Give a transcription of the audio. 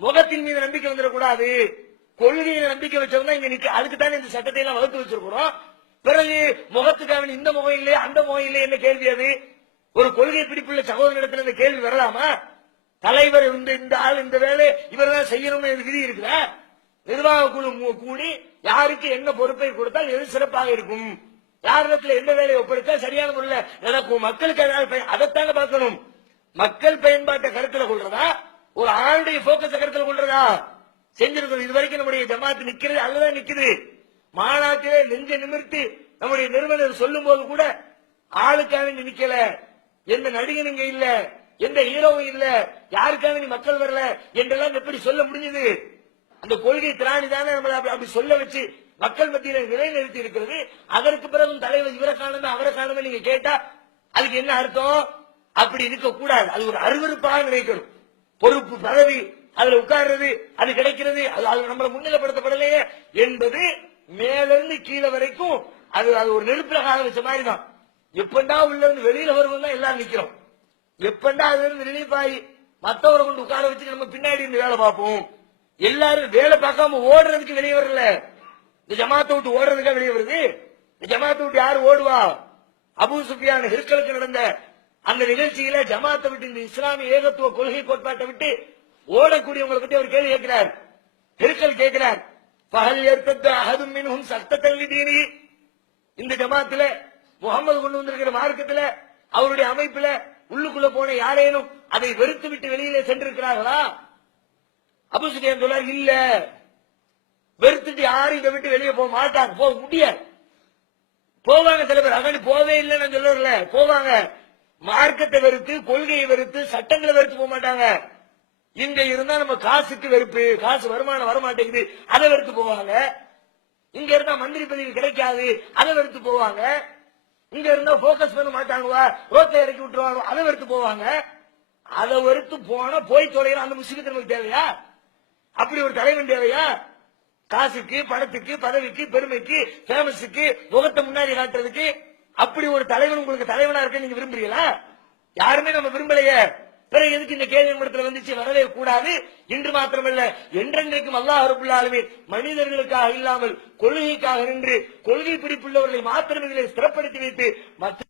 முகத்தின் மீது நம்பிக்கை வந்துடக்கூடாது. கொள்கையில நம்பிக்கை வச்சவங்க இங்க நிக்க அதுக்கு தானே இந்த சட்டத்தை எல்லாம் வகுத்து வச்சிருக்கிறோம். பிறகு முகத்துக்காக இந்த முகம் இல்லை அந்த முகம் இல்லை என்ன கேள்வி அது? ஒரு கொள்கை பிடிப்புள்ள சகோதரனிடத்துல இந்த கேள்வி வரலாமா? தலைவர் இந்த இந்த ஆள் இந்த வேலை இவர் தான் செய்யணும்னு விதி இருக்குதா? நிர்வாக குழு கூடி யாருக்கு என்ன பொறுப்பை கொடுத்தால் எது சிறப்பாக இருக்கும்? யாரிடத்துல எந்த வேலையை ஒப்படைத்தா சரியான முறையில் நடக்கும்? மக்களுக்கு ஏதாவது அதைத்தாங்க பார்க்கணும். மக்கள் பயன்பாட்டை கருத்துல கொள்றதா? ஒரு ஆளுடைய போக்கஸ கருத்துல கொள்றதா செஞ்சிருக்கோம் இது வரைக்கும் நம்முடைய ஜமாத்து நிக்கிறது அங்கதான் நிக்குது மாநாட்டிலே நெஞ்ச நிமிர்த்தி நம்முடைய நிறுவனர் சொல்லும் போது கூட ஆளுக்காக வேண்டி நிக்கல எந்த நடிகன் இங்க இல்ல எந்த ஹீரோவும் இல்ல யாருக்காக நீ மக்கள் வரல? என்றெல்லாம் எப்படி சொல்ல முடிஞ்சது? அந்த கொள்கை திராணி தானே நம்மளை அப்படி- சொல்ல வச்சு மக்கள் மத்தியில நிலைநிறுத்தி இருக்கிறது. அதற்கு பிறகும் தலைவர் இவரை காணுமே அவரை காணுமே நீங்க கேட்டா அதுக்கு என்ன அர்த்தம்? அப்படி இருக்க கூடாது அது ஒரு அருவறுப்பாக நினைக்கணும் பொறுப்பு பதவி அதுல உட்கார்றது அது கிடைக்கிறது அது அது நம்மளை முன்னிலைப்படுத்தப்படலையே என்பது மேலிருந்து கீழே வரைக்கும் அது அது ஒரு நெருப்புல கால வச்ச மாதிரி தான் எப்பண்டா உள்ள இருந்து வெளியில வருவோம் தான் எல்லாரும் நிக்கிறோம். எப்பண்டா அதுல இருந்து ரிலீஃப் ஆகி மத்தவரை கொண்டு உட்கார வச்சு நம்ம பின்னாடி இருந்து வேலை பார்ப்போம். எல்லாரும் வேலை பார்க்காம ஓடுறதுக்கு வெளியே வரல. இந்த ஜமாத்தை விட்டு ஓடுறதுக்கா வெளியே வருது? இந்த ஜமாத்தை விட்டு யாரு ஓடுவா? அபு சுஃபியான் ஹிர்கலுக்கு நடந்த அந்த நிகழ்ச்சியில ஜமாத்தை விட்டு இந்த இஸ்லாமிய ஏகத்துவ கொள்கை கோட்பாட்டை விட்டு ஓடக்கூடியவங்களை பத்தி அவர் கேள்வி கேட்கிறார். ஹிர்கல் கேட்கிறார். பகல் ஏற்பட்ட அகதும் மின்ஹும் சட்டத்தல் தீனி இந்த ஜமாத்துல முகமது கொண்டு வந்திருக்கிற மார்க்கத்துல அவருடைய அமைப்புல உள்ளுக்குள்ள போன யாரேனும் அதை வெறுத்து விட்டு வெளியிலே சென்றிருக்கிறார்களா? அபுசுஃபியான் சொல்றார் இல்ல. வெறுத்துட்டு யாரும் இதை விட்டு வெளியே போக மாட்டாங்க. போக முடியாது. போவாங்க சில பேர். அகண்டி போவே இல்லைன்னு சொல்லல போவாங்க. மார்க்கத்தை வெறுத்து கொள்கையை வெறுத்து சட்டங்களை வெறுத்து போக மாட்டாங்க. இங்க இருந்தா நம்ம காசுக்கு வெறுப்பு காசு வருமானம் வர மாட்டேங்குது அதை வெறுத்து போவாங்க. இங்க இருந்தா மந்திரி பதவி கிடைக்காது அதை வெறுத்து போவாங்க. இங்க இருந்தா போக்கஸ் பண்ண மாட்டாங்க ரோட்ல இறக்கி விட்டுருவாங்க அதை வெறுத்து போவாங்க. அதை வெறுத்து போனா போய் தொலைகிற அந்த முஸ்லிம் நமக்கு தேவையா? அப்படி ஒரு தலைவன் தேவையா? காசுக்கு பணத்துக்கு பதவிக்கு பெருமைக்கு ஃபேமஸுக்கு முகத்தை முன்னாடி காட்டுறதுக்கு அப்படி ஒரு தலைவன் உங்களுக்கு தலைவனா இருக்க நீங்க விரும்புறீங்களா? யாருமே நம்ம விரும்பலையே. பிறகு எதுக்கு இந்த கேள்வி இடத்துல வந்துச்சு? வரவே கூடாது. இன்று மாத்திரமல்ல என்றென்றைக்கும் அல்லாஹ் அருப்புள்ளாலுமே மனிதர்களுக்காக இல்லாமல் கொள்கைக்காக நின்று கொள்கை பிடிப்புள்ளவர்களை மாத்திரம் இதில் ஸ்திரப்படுத்தி வைத்து மற்ற